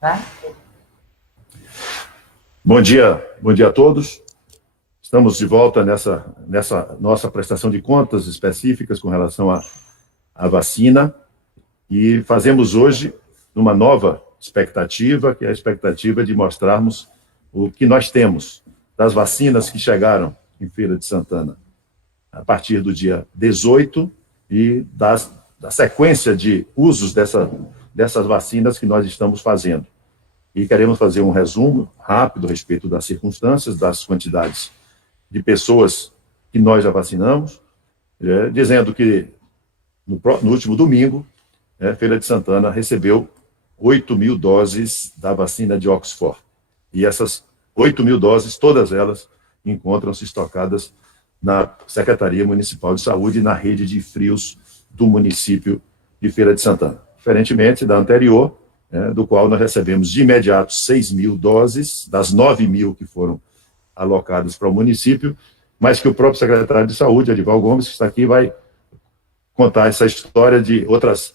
Tá? Bom dia a todos. Estamos de volta nessa nossa prestação de contas específicas com relação à vacina e fazemos hoje uma nova expectativa, que é a expectativa de mostrarmos o que nós temos das vacinas que chegaram em Feira de Santana a partir do dia 18 e da sequência de usos dessas vacinas que nós estamos fazendo. E queremos fazer um resumo rápido a respeito das circunstâncias, das quantidades de pessoas que nós já vacinamos, dizendo que no último domingo, Feira de Santana recebeu 8.000 doses da vacina de Oxford. E essas 8.000 doses, todas elas, encontram-se estocadas na Secretaria Municipal de Saúde e na rede de frios do município de Feira de Santana. Diferentemente da anterior, do qual nós recebemos de imediato 6.000 doses, das 9.000 que foram alocadas para o município, mas que o próprio secretário de Saúde, Edival Gomes, que está aqui, vai contar essa história de outras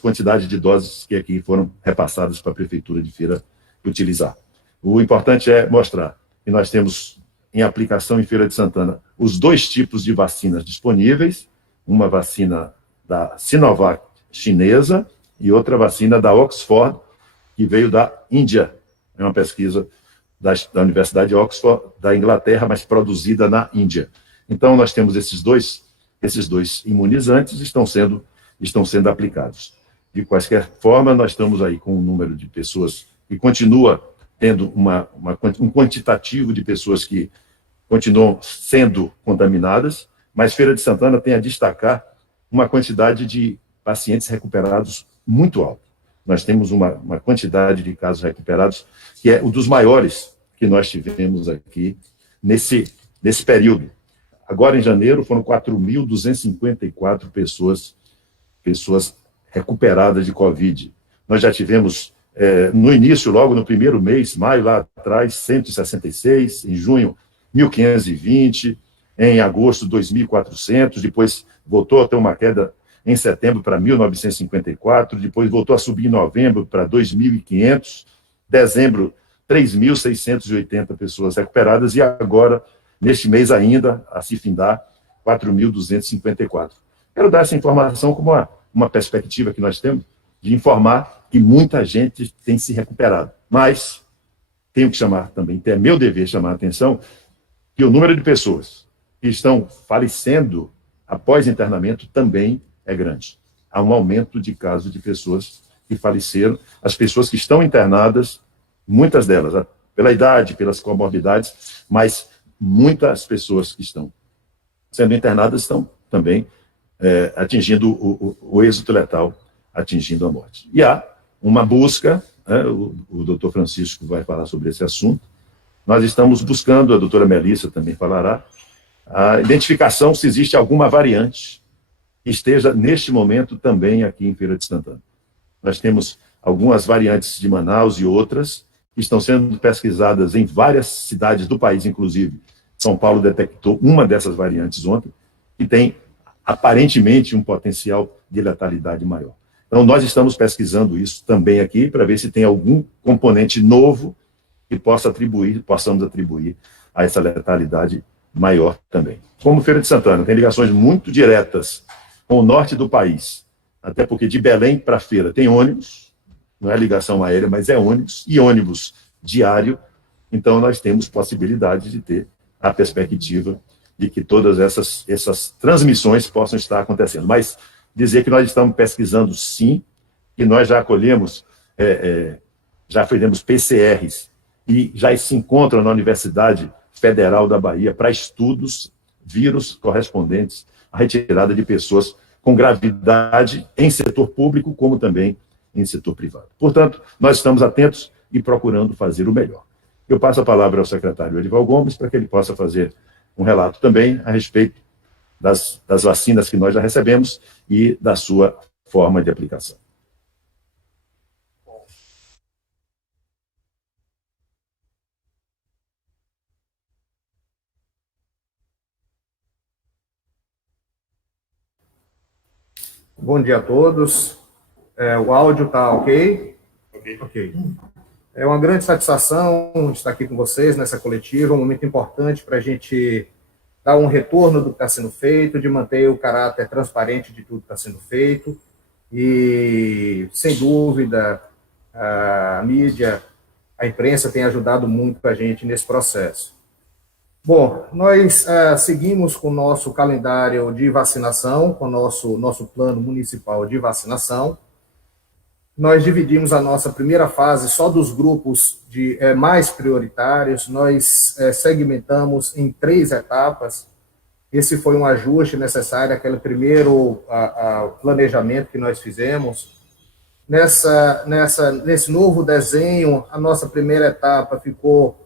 quantidades de doses que aqui foram repassadas para a Prefeitura de Feira utilizar. O importante é mostrar que nós temos em aplicação em Feira de Santana os dois tipos de vacinas disponíveis, uma vacina da Sinovac chinesa e outra vacina da Oxford, que veio da Índia. É uma pesquisa da Universidade de Oxford, da Inglaterra, mas produzida na Índia. Então, nós temos esses dois imunizantes estão sendo aplicados. De qualquer forma, nós estamos aí com um número de pessoas que continua tendo um quantitativo de pessoas que continuam sendo contaminadas, mas Feira de Santana tem a destacar uma quantidade de pacientes recuperados muito alta. Nós temos uma quantidade de casos recuperados que é um dos maiores que nós tivemos aqui nesse período. Agora, em janeiro, foram 4.254 pessoas recuperadas de Covid. Nós já tivemos, no início, logo no primeiro mês, maio, lá atrás, 166, em junho, 1.520, em agosto, 2.400, depois voltou a ter uma queda em setembro para 1.954, depois voltou a subir em novembro para 2.500, dezembro, 3.680 pessoas recuperadas, e agora, neste mês ainda, a se findar, 4.254. Quero dar essa informação como uma perspectiva que nós temos de informar que muita gente tem se recuperado. Mas tenho que chamar também, é meu dever chamar a atenção, que o número de pessoas que estão falecendo após internamento também é grande. Há um aumento de casos de pessoas que faleceram, as pessoas que estão internadas, muitas delas, pela idade, pelas comorbidades, mas muitas pessoas que estão sendo internadas estão também atingindo o êxito letal, atingindo a morte. E há uma busca, o doutor Francisco vai falar sobre esse assunto, nós estamos buscando, a doutora Melissa também falará, a identificação se existe alguma variante que esteja, neste momento, também aqui em Feira de Santana. Nós temos algumas variantes de Manaus e outras que estão sendo pesquisadas em várias cidades do país, inclusive. São Paulo detectou uma dessas variantes ontem, que tem, aparentemente, um potencial de letalidade maior. Então, nós estamos pesquisando isso também aqui, para ver se tem algum componente novo que possamos atribuir a essa letalidade maior também. Como Feira de Santana tem ligações muito diretas com o norte do país, até porque de Belém para Feira tem ônibus, não é ligação aérea, mas é ônibus, e ônibus diário, então nós temos possibilidade de ter a perspectiva de que todas essas transmissões possam estar acontecendo. Mas dizer que nós estamos pesquisando, sim, que nós já acolhemos, já fizemos PCRs, e já se encontram na Universidade Federal da Bahia para estudos, vírus correspondentes à retirada de pessoas com gravidade em setor público, como também em setor privado. Portanto, nós estamos atentos e procurando fazer o melhor. Eu passo a palavra ao secretário Edival Gomes para que ele possa fazer um relato também a respeito das vacinas que nós já recebemos e da sua forma de aplicação. Bom dia a todos. O áudio está ok? Ok. É uma grande satisfação estar aqui com vocês nessa coletiva, um momento importante para a gente dar um retorno do que está sendo feito, de manter o caráter transparente de tudo que está sendo feito. E, sem dúvida, a mídia, a imprensa tem ajudado muito a gente nesse processo. Bom, nós seguimos com o nosso calendário de vacinação, com o nosso plano municipal de vacinação. Nós dividimos a nossa primeira fase só dos grupos mais prioritários, nós segmentamos em 3 etapas. Esse foi um ajuste necessário, aquele primeiro planejamento que nós fizemos. Nesse novo desenho, a nossa primeira etapa ficou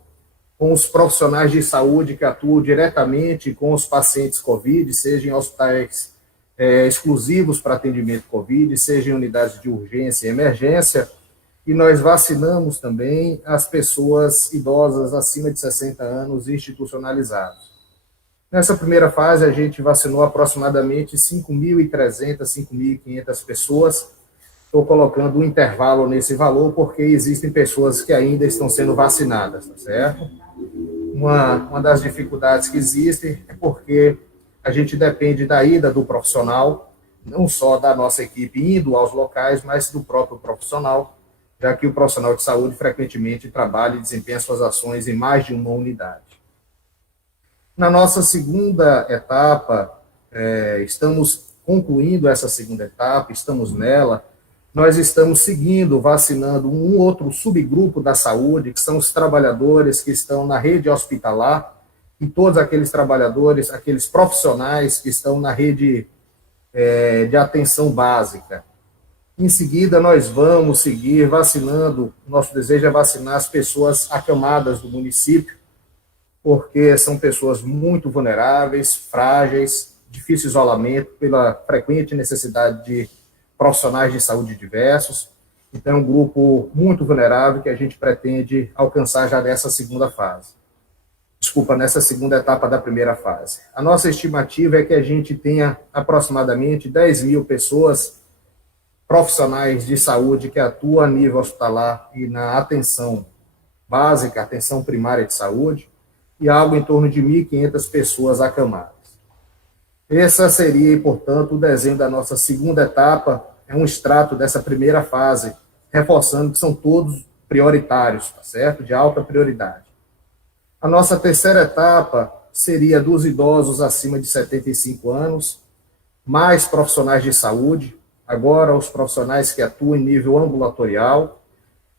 com os profissionais de saúde que atuam diretamente com os pacientes COVID, seja em hospitais exclusivos para atendimento COVID, seja em unidades de urgência e emergência, e nós vacinamos também as pessoas idosas acima de 60 anos institucionalizadas. Nessa primeira fase, a gente vacinou aproximadamente 5.300, 5.500 pessoas. Estou colocando um intervalo nesse valor, porque existem pessoas que ainda estão sendo vacinadas, tá certo? Uma das dificuldades que existem é porque a gente depende da ida do profissional, não só da nossa equipe indo aos locais, mas do próprio profissional, já que o profissional de saúde frequentemente trabalha e desempenha suas ações em mais de uma unidade. Na nossa segunda etapa, estamos concluindo essa segunda etapa, estamos nela, nós estamos seguindo, vacinando um outro subgrupo da saúde, que são os trabalhadores que estão na rede hospitalar, e todos aqueles trabalhadores, aqueles profissionais que estão na rede de atenção básica. Em seguida, nós vamos seguir vacinando, nosso desejo é vacinar as pessoas acamadas do município, porque são pessoas muito vulneráveis, frágeis, difícil isolamento, pela frequente necessidade de profissionais de saúde diversos. Então, é um grupo muito vulnerável que a gente pretende alcançar já nessa segunda etapa da primeira fase. A nossa estimativa é que a gente tenha aproximadamente 10 mil pessoas profissionais de saúde que atuam a nível hospitalar e na atenção básica, atenção primária de saúde, e algo em torno de 1.500 pessoas acamadas. Essa seria, portanto, o desenho da nossa segunda etapa, é um extrato dessa primeira fase, reforçando que são todos prioritários, tá certo? De alta prioridade. A nossa terceira etapa seria dos idosos acima de 75 anos, mais profissionais de saúde, agora os profissionais que atuam em nível ambulatorial,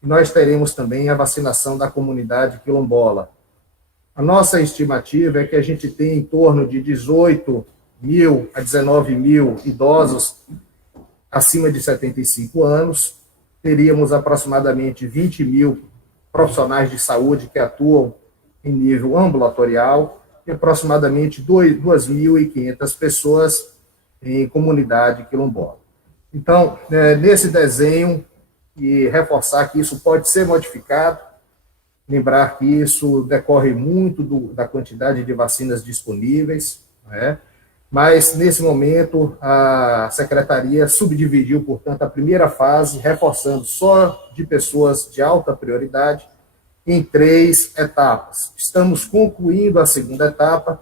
e nós teremos também a vacinação da comunidade quilombola. A nossa estimativa é que a gente tem em torno de 18 mil a 19 mil idosos acima de 75 anos, teríamos aproximadamente 20 mil profissionais de saúde que atuam em nível ambulatorial e aproximadamente 2.500 pessoas em comunidade quilombola. Então, nesse desenho, e reforçar que isso pode ser modificado, lembrar que isso decorre muito da quantidade de vacinas disponíveis, né? Mas, nesse momento, a Secretaria subdividiu, portanto, a primeira fase, reforçando só de pessoas de alta prioridade, em 3 etapas. Estamos concluindo a segunda etapa,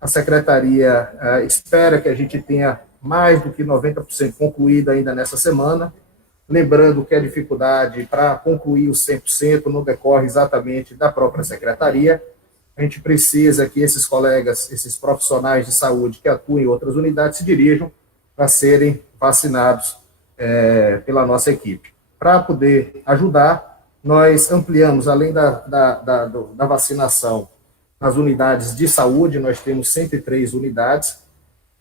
a Secretaria espera que a gente tenha mais do que 90% concluído ainda nessa semana, lembrando que a dificuldade para concluir os 100% não decorre exatamente da própria Secretaria. A gente precisa que esses colegas, esses profissionais de saúde que atuam em outras unidades se dirijam para serem vacinados pela nossa equipe. Para poder ajudar, nós ampliamos, além da vacinação nas unidades de saúde, nós temos 103 unidades,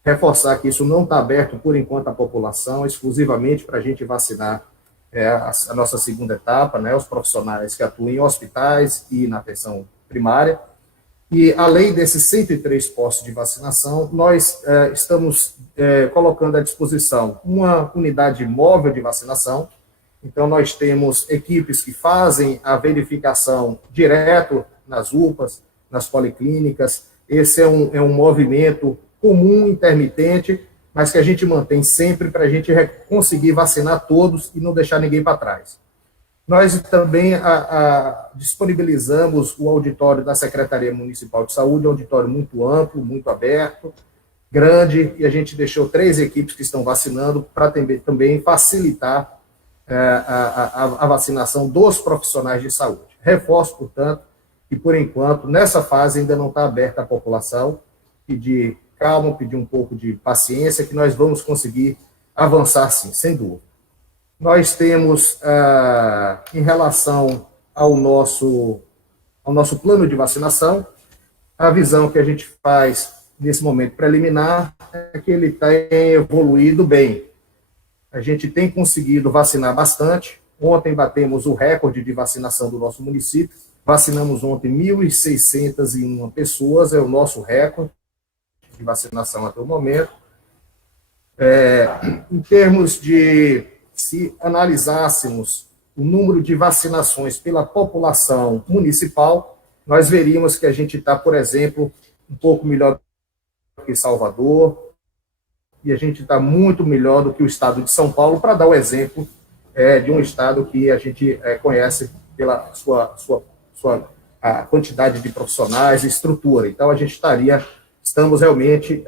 reforçar que isso não está aberto, por enquanto, à população, exclusivamente para a gente vacinar a nossa segunda etapa, né, os profissionais que atuam em hospitais e na atenção primária. E, além desses 103 postos de vacinação, nós estamos colocando à disposição uma unidade móvel de vacinação. Então, nós temos equipes que fazem a verificação direto nas UPAs, nas policlínicas. Esse é um movimento comum, intermitente, mas que a gente mantém sempre para a gente conseguir vacinar todos e não deixar ninguém para trás. Nós também disponibilizamos o auditório da Secretaria Municipal de Saúde, um auditório muito amplo, muito aberto, grande, e a gente deixou 3 equipes que estão vacinando para também facilitar a vacinação dos profissionais de saúde. Reforço, portanto, que, por enquanto, nessa fase ainda não está aberta à população, pedir calma, pedir um pouco de paciência, que nós vamos conseguir avançar sim, sem dúvida. Nós temos, em relação ao nosso plano de vacinação, a visão que a gente faz nesse momento preliminar é que ele tem evoluído bem. A gente tem conseguido vacinar bastante. Ontem batemos o recorde de vacinação do nosso município. Vacinamos ontem 1.601 pessoas, é o nosso recorde de vacinação até o momento. Em termos de, se analisássemos o número de vacinações pela população municipal, nós veríamos que a gente está, por exemplo, um pouco melhor do que Salvador, e a gente está muito melhor do que o estado de São Paulo, para dar o exemplo de um estado que a gente conhece pela a quantidade de profissionais e estrutura. Então, a gente estamos realmente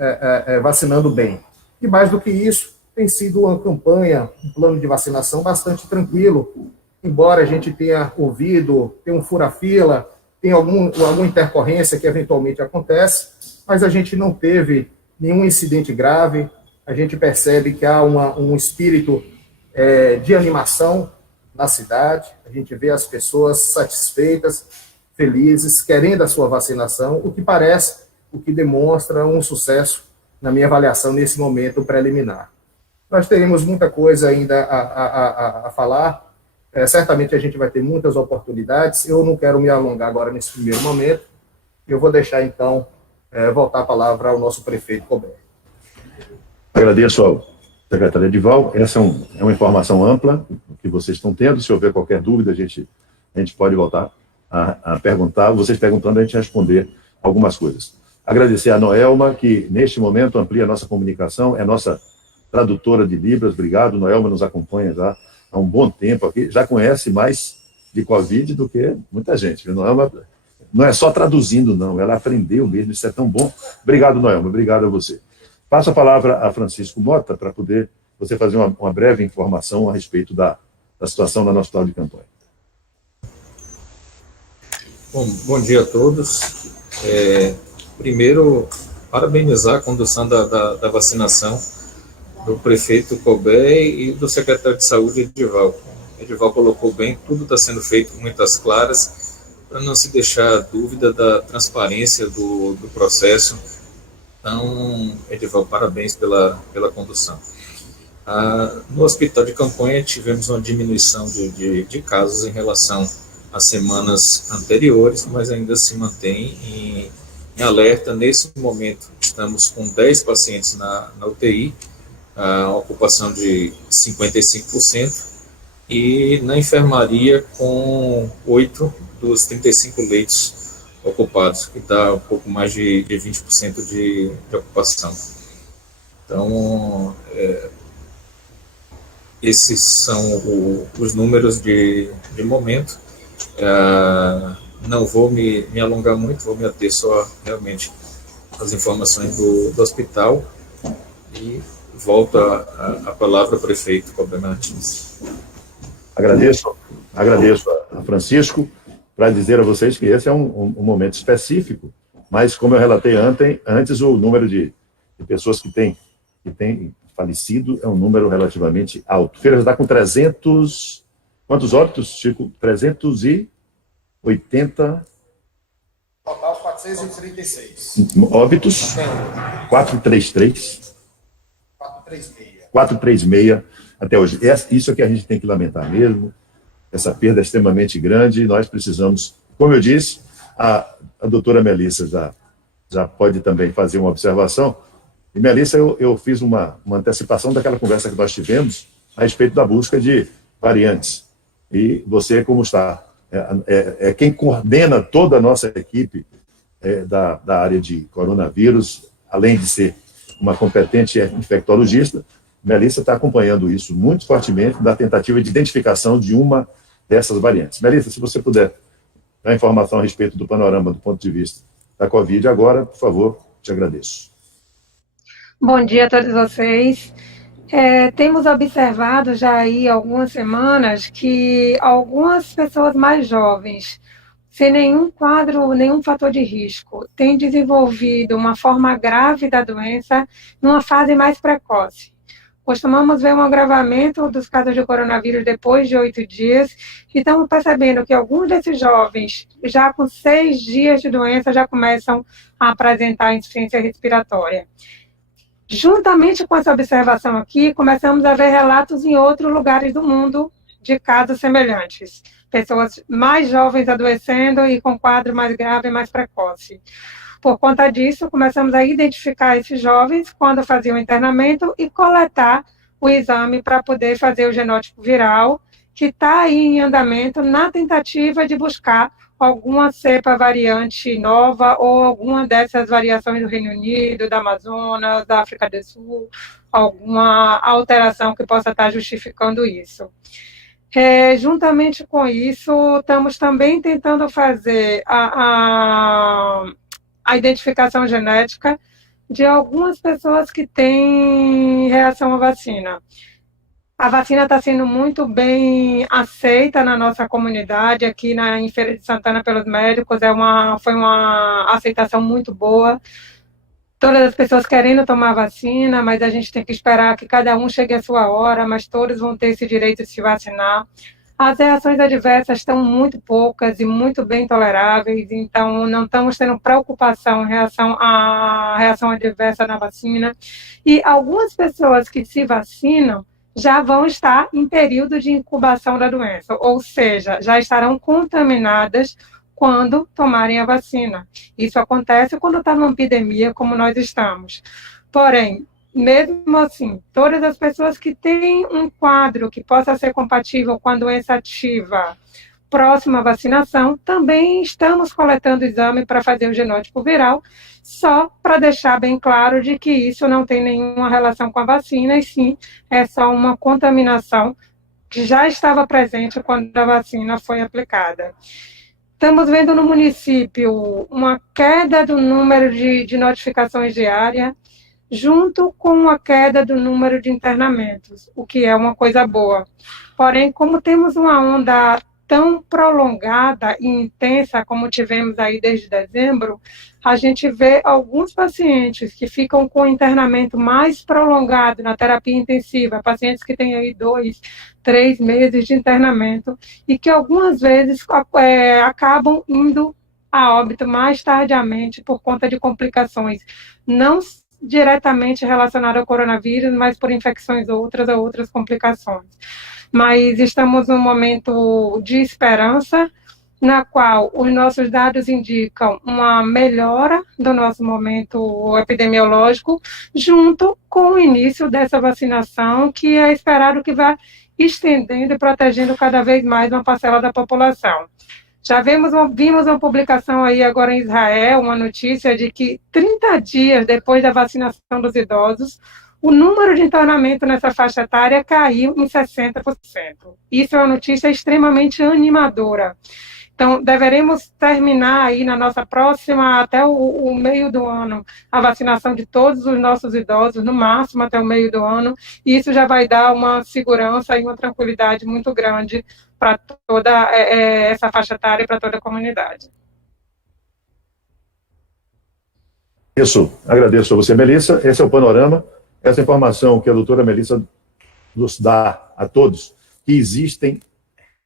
vacinando bem. E mais do que isso, tem sido uma campanha, um plano de vacinação bastante tranquilo, embora a gente tenha ouvido, tem um fura-fila, tem alguma intercorrência que eventualmente acontece, mas a gente não teve nenhum incidente grave. A gente percebe que há um espírito de animação na cidade, a gente vê as pessoas satisfeitas, felizes, querendo a sua vacinação, o que demonstra um sucesso na minha avaliação nesse momento preliminar. Nós teremos muita coisa ainda a falar, certamente a gente vai ter muitas oportunidades, eu não quero me alongar agora nesse primeiro momento, eu vou deixar então, voltar a palavra ao nosso prefeito Colbert. Agradeço ao secretário Edival. Essa é uma informação ampla que vocês estão tendo. Se houver qualquer dúvida, a gente pode voltar a perguntar. Vocês perguntando, a gente responder algumas coisas. Agradecer a Noelma, que neste momento amplia a nossa comunicação, é nossa tradutora de Libras. Obrigado, Noelma nos acompanha já há um bom tempo aqui, já conhece mais de Covid do que muita gente. Noelma não é só traduzindo, não, ela aprendeu mesmo, isso é tão bom. Obrigado, Noelma, obrigado a você. Passo a palavra a Francisco Mota para poder você fazer uma breve informação a respeito da situação da nossa hospital de campanha. Bom dia a todos. Primeiro, parabenizar a condução da vacinação do prefeito Colbert e do secretário de Saúde, Edival. Edival colocou bem, tudo está sendo feito com muitas claras, para não se deixar dúvida da transparência do processo. Então, Edival, parabéns pela condução. No hospital de campanha, tivemos uma diminuição de casos em relação às semanas anteriores, mas ainda se mantém em alerta. Nesse momento, estamos com 10 pacientes na UTI, a ocupação de 55%, e na enfermaria com 8 dos 35 leitos ocupados, que dá um pouco mais de 20% de ocupação. Então, esses são os números de momento. Não vou me alongar muito, vou me ater só realmente às informações do hospital e volto a palavra ao prefeito Colbert Martins. Agradeço a Francisco, para dizer a vocês que esse é um momento específico, mas como eu relatei antes, o número de pessoas que têm falecido é um número relativamente alto. Feira já está com 300... Quantos óbitos, Chico? 380... Total 436. Óbitos, 433. 436 até hoje. Isso é que a gente tem que lamentar mesmo. Essa perda é extremamente grande, nós precisamos, como eu disse, a doutora Melissa já pode também fazer uma observação. E, Melissa, eu fiz uma antecipação daquela conversa que nós tivemos a respeito da busca de variantes. E você, como está, quem coordena toda a nossa equipe da área de coronavírus, além de ser uma competente infectologista, Melissa está acompanhando isso muito fortemente, da tentativa de identificação de uma dessas variantes. Melissa, se você puder dar informação a respeito do panorama do ponto de vista da Covid agora, por favor, te agradeço. Bom dia a todos vocês. Temos observado já aí algumas semanas que algumas pessoas mais jovens, sem nenhum quadro, nenhum fator de risco, têm desenvolvido uma forma grave da doença numa fase mais precoce. Costumamos ver um agravamento dos casos de coronavírus depois de 8 dias e estamos percebendo que alguns desses jovens, já com 6 dias de doença, já começam a apresentar insuficiência respiratória. Juntamente com essa observação aqui, começamos a ver relatos em outros lugares do mundo de casos semelhantes. Pessoas mais jovens adoecendo e com quadro mais grave e mais precoce. Por conta disso, começamos a identificar esses jovens quando faziam internamento e coletar o exame para poder fazer o genótipo viral, que está aí em andamento na tentativa de buscar alguma cepa variante nova ou alguma dessas variações do Reino Unido, da Amazonas, da África do Sul, alguma alteração que possa estar justificando isso. Juntamente com isso, estamos também tentando fazer a identificação genética de algumas pessoas que têm reação à vacina. A vacina está sendo muito bem aceita na nossa comunidade, aqui em Feira de Santana pelos médicos, foi uma aceitação muito boa. Todas as pessoas querendo tomar vacina, mas a gente tem que esperar que cada um chegue à sua hora, mas todos vão ter esse direito de se vacinar. As reações adversas estão muito poucas e muito bem toleráveis, então não estamos tendo preocupação em relação à reação adversa na vacina. E algumas pessoas que se vacinam já vão estar em período de incubação da doença, ou seja, já estarão contaminadas quando tomarem a vacina. Isso acontece quando está numa epidemia como nós estamos. Porém, mesmo assim, todas as pessoas que têm um quadro que possa ser compatível com a doença ativa próxima à vacinação, também estamos coletando exame para fazer o genótipo viral, só para deixar bem claro de que isso não tem nenhuma relação com a vacina, e sim, é só uma contaminação que já estava presente quando a vacina foi aplicada. Estamos vendo no município uma queda do número de notificações diárias, junto com a queda do número de internamentos, o que é uma coisa boa. Porém, como temos uma onda tão prolongada e intensa como tivemos aí desde dezembro, a gente vê alguns pacientes que ficam com internamento mais prolongado na terapia intensiva, pacientes que têm aí 2, 3 meses de internamento e que algumas vezes acabam indo a óbito mais tardiamente por conta de complicações, não diretamente relacionadas ao coronavírus, mas por infecções outras ou outras complicações. Mas estamos num momento de esperança, na qual os nossos dados indicam uma melhora do nosso momento epidemiológico, junto com o início dessa vacinação, que é esperado que vá estendendo e protegendo cada vez mais uma parcela da população. Já vimos uma publicação aí agora em Israel, uma notícia de que 30 dias depois da vacinação dos idosos, o número de internamento nessa faixa etária caiu em 60%. Isso é uma notícia extremamente animadora. Então, deveremos terminar aí na nossa próxima, até o meio do ano, a vacinação de todos os nossos idosos, no máximo até o meio do ano, e isso já vai dar uma segurança e uma tranquilidade muito grande para toda essa faixa etária e para toda a comunidade. Isso, agradeço a você, Melissa. Esse é o panorama, essa informação que a doutora Melissa nos dá a todos, que existem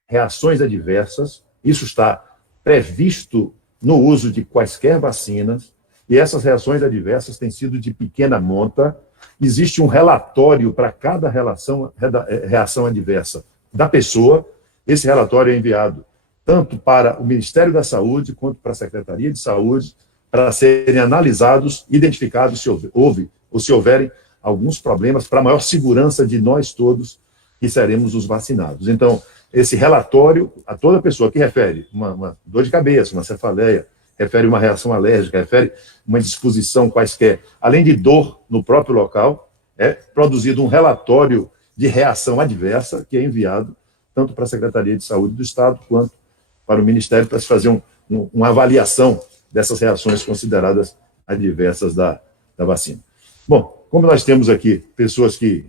reações adversas. Isso está previsto no uso de quaisquer vacinas, e essas reações adversas têm sido de pequena monta. Existe um relatório para cada reação adversa da pessoa. Esse relatório é enviado tanto para o Ministério da Saúde quanto para a Secretaria de Saúde, para serem analisados, identificados se houve ou se houverem alguns problemas, para maior segurança de nós todos que seremos os vacinados. Então, esse relatório, a toda pessoa que refere uma dor de cabeça, uma cefaleia, refere uma reação alérgica, refere uma indisposição quaisquer, além de dor no próprio local, é produzido um relatório de reação adversa que é enviado tanto para a Secretaria de Saúde do Estado, quanto para o Ministério, para se fazer uma avaliação dessas reações consideradas adversas da vacina. Bom, como nós temos aqui pessoas que...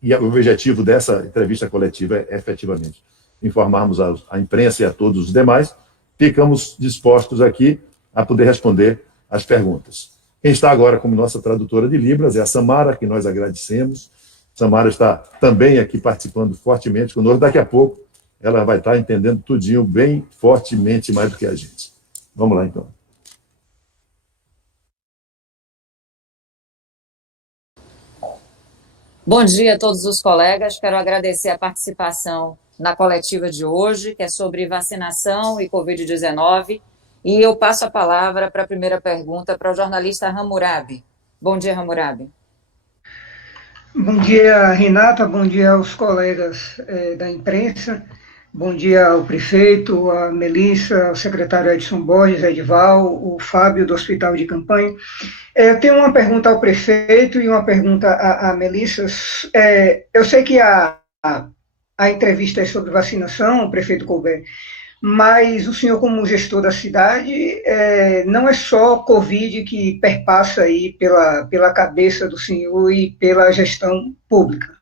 E o objetivo dessa entrevista coletiva é, efetivamente, informarmos a imprensa e a todos os demais, ficamos dispostos aqui a poder responder as perguntas. Quem está agora como nossa tradutora de Libras é a Samara, que nós agradecemos. Samara está também aqui participando fortemente conosco. Daqui a pouco ela vai estar entendendo tudinho bem fortemente mais do que a gente. Vamos lá, então. Bom dia a todos os colegas. Quero agradecer a participação na coletiva de hoje, que é sobre vacinação e Covid-19. E eu passo a palavra para a primeira pergunta para o jornalista Hammurabi. Bom dia, Hammurabi. Bom dia, Renata. Bom dia aos colegas da imprensa. Bom dia ao prefeito, a Melissa, ao secretário Edson Borges, Edival, o Fábio do Hospital de Campanha. Eu tenho uma pergunta ao prefeito e uma pergunta à Melissa. Eu sei que a entrevista é sobre vacinação, o prefeito Colbert, mas o senhor, como gestor da cidade, não é só Covid que perpassa aí pela cabeça do senhor e pela gestão pública.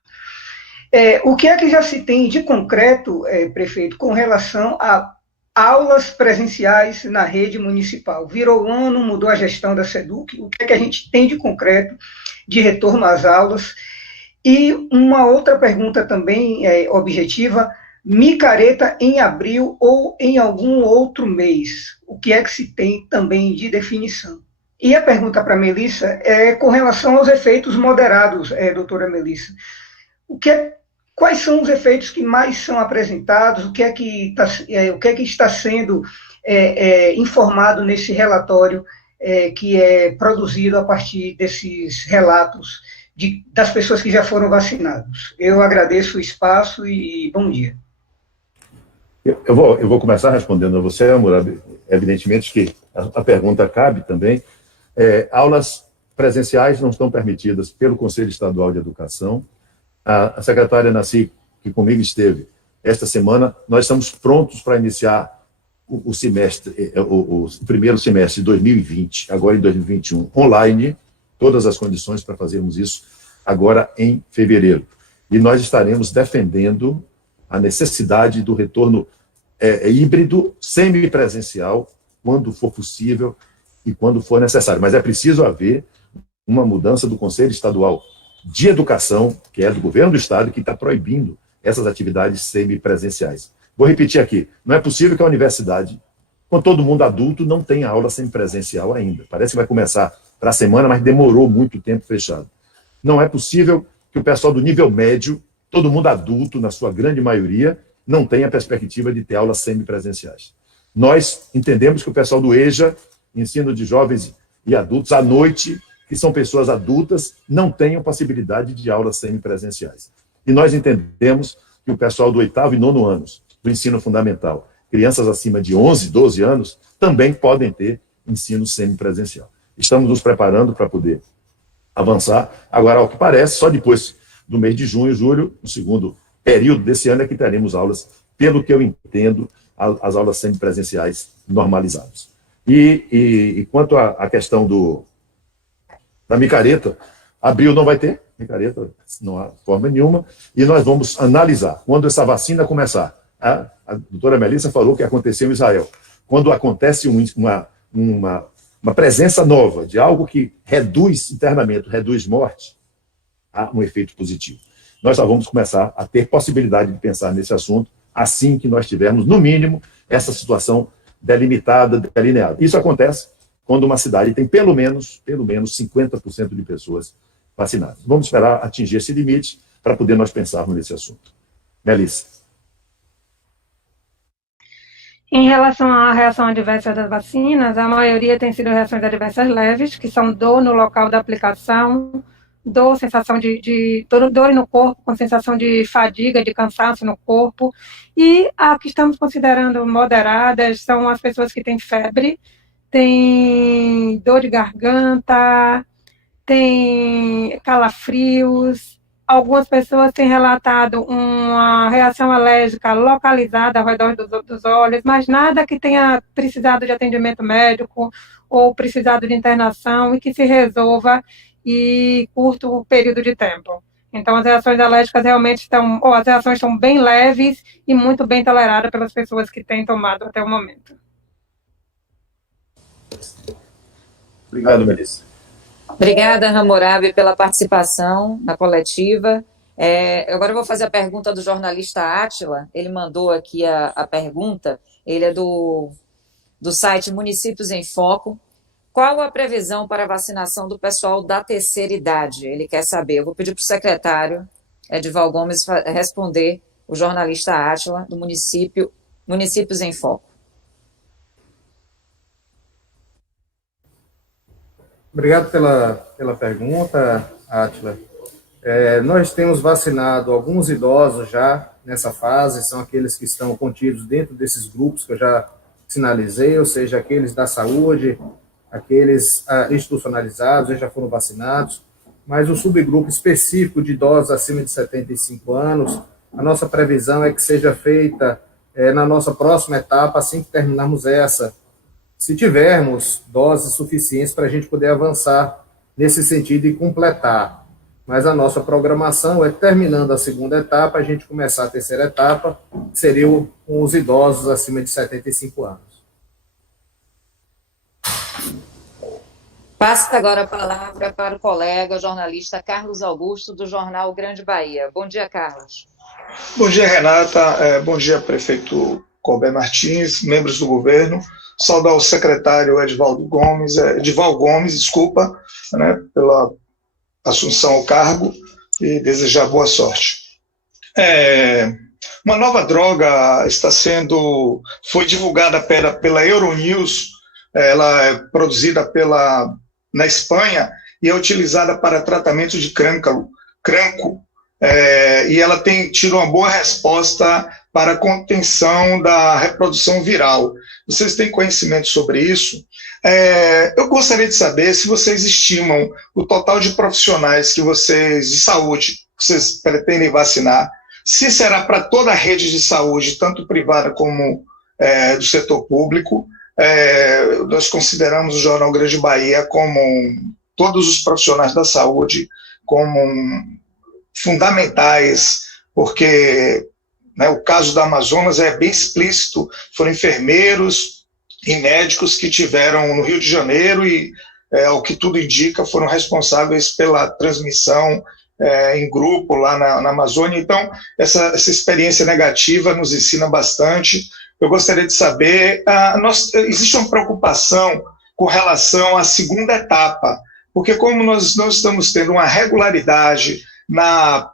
O que é que já se tem de concreto, prefeito, com relação a aulas presenciais na rede municipal? Virou o ano, mudou a gestão da SEDUC, o que é que a gente tem de concreto de retorno às aulas? E uma outra pergunta também objetiva: micareta em abril ou em algum outro mês? O que é que se tem também de definição? E a pergunta para a Melissa é com relação aos efeitos moderados, doutora Melissa. Quais são os efeitos que mais são apresentados? O que é que está sendo informado nesse relatório que é produzido a partir desses relatos das pessoas que já foram vacinadas? Eu agradeço o espaço e bom dia. Eu vou começar respondendo a você, Hammurabi. Evidentemente que a pergunta cabe também. Aulas presenciais não estão permitidas pelo Conselho Estadual de Educação. A secretária Naci, que comigo esteve esta semana, nós estamos prontos para iniciar o primeiro semestre de 2020, agora em 2021, online, todas as condições para fazermos isso agora em fevereiro. E nós estaremos defendendo a necessidade do retorno híbrido, semipresencial, quando for possível e quando for necessário. Mas é preciso haver uma mudança do Conselho Estadual de Educação, que é do governo do Estado, que está proibindo essas atividades semipresenciais. Vou repetir aqui, não é possível que a universidade, com todo mundo adulto, não tenha aula semipresencial ainda. Parece que vai começar para a semana, mas demorou muito tempo fechado. Não é possível que o pessoal do nível médio, todo mundo adulto, na sua grande maioria, não tenha perspectiva de ter aulas semipresenciais. Nós entendemos que o pessoal do EJA, ensino de jovens e adultos, à noite, que são pessoas adultas, não tenham possibilidade de aulas semipresenciais. E nós entendemos que o pessoal do 8º e 9º anos do ensino fundamental, crianças acima de 11, 12 anos, também podem ter ensino semipresencial. Estamos nos preparando para poder avançar. Agora, ao que parece, só depois do mês de junho, julho, no segundo período desse ano, é que teremos aulas, pelo que eu entendo, as aulas semipresenciais normalizadas. E quanto à questão da micareta, abril não vai ter micareta, não há forma nenhuma, e nós vamos analisar. Quando essa vacina começar, a doutora Melissa falou o que aconteceu em Israel. Quando acontece uma presença nova de algo que reduz internamento, reduz morte, há um efeito positivo. Nós só vamos começar a ter possibilidade de pensar nesse assunto assim que nós tivermos, no mínimo, essa situação delimitada, delineada. Isso acontece quando uma cidade tem pelo menos 50% de pessoas vacinadas. Vamos esperar atingir esse limite para poder nós pensarmos nesse assunto. Melissa. Em relação à reação adversa das vacinas, a maioria tem sido reações adversas leves, que são dor no local da aplicação, sensação de dor no corpo, com sensação de fadiga, de cansaço no corpo. E a que estamos considerando moderadas são as pessoas que têm febre, têm dor de garganta, têm calafrios, algumas pessoas têm relatado uma reação alérgica localizada ao redor dos olhos, mas nada que tenha precisado de atendimento médico ou precisado de internação e que se resolva em curto período de tempo. Então, as reações alérgicas realmente as reações estão bem leves e muito bem toleradas pelas pessoas que têm tomado até o momento. Obrigado, Melissa. Obrigada, Hammurabi, pela participação na coletiva. Agora eu vou fazer a pergunta do jornalista Átila. Ele mandou aqui a pergunta. Ele é do site Municípios em Foco. Qual a previsão para a vacinação do pessoal da terceira idade? Ele quer saber. Eu vou pedir para o secretário Edival Gomes responder o jornalista Átila, do Municípios em Foco. Obrigado pela pergunta, Átila. Nós temos vacinado alguns idosos já nessa fase, são aqueles que estão contidos dentro desses grupos que eu já sinalizei, ou seja, aqueles da saúde, aqueles institucionalizados, eles já foram vacinados, mas o subgrupo específico de idosos acima de 75 anos, a nossa previsão é que seja feita na nossa próxima etapa, assim que terminarmos essa, se tivermos doses suficientes para a gente poder avançar nesse sentido e completar. Mas a nossa programação é, terminando a segunda etapa, a gente começar a terceira etapa, que seriam os idosos acima de 75 anos. Passo agora a palavra para o colega jornalista Carlos Augusto, do jornal Grande Bahia. Bom dia, Carlos. Bom dia, Renata. Bom dia, prefeito Colbert Martins, membros do governo. Saudar o secretário Edival Gomes, né, pela assunção ao cargo e desejar boa sorte. Uma nova droga foi divulgada pela Euronews, ela é produzida na Espanha e é utilizada para tratamento de cranco, e ela tem tido uma boa resposta para a contenção da reprodução viral. Vocês têm conhecimento sobre isso? Eu gostaria de saber se vocês estimam o total de profissionais de saúde que vocês pretendem vacinar, se será para toda a rede de saúde, tanto privada como do setor público. Nós consideramos o Jornal Grande Bahia como todos os profissionais da saúde como fundamentais, porque o caso da Amazonas é bem explícito, foram enfermeiros e médicos que tiveram no Rio de Janeiro e, ao que tudo indica, foram responsáveis pela transmissão em grupo lá na Amazônia. Então, essa experiência negativa nos ensina bastante. Eu gostaria de saber, existe uma preocupação com relação à segunda etapa, porque como nós não estamos tendo uma regularidade na